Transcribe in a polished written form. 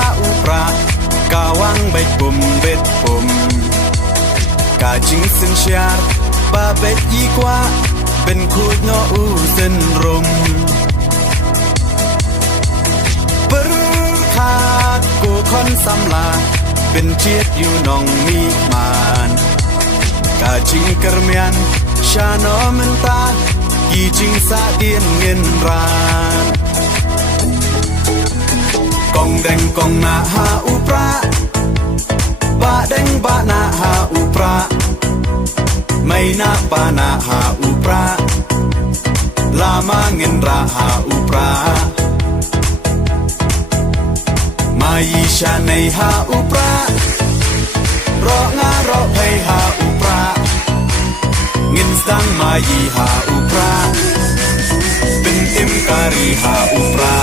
าอุปรากาวังใบปุ่มเบ็ดปุ่มกาจิงสินเชียร์บาเบ็ดยีกว่าเป็นคูดโนอูเส้นรมปรึกขาดกูคอนสำลาเป็นเชียดอยู่นองมีมานกาจิงกระเมียนชาโนมันตากีจิงสาเดียนเงินรานกองแดงกองนาหาอุปราบะแดงบะนาหาอุปราไม่นาปานาหาอุปราลามาเงินราหาอุปรามายีชาในหาอุปรารองารอไพหาอุปราเงินสังมายีหาอุปราเป็นเอ็มการีหาอุปรา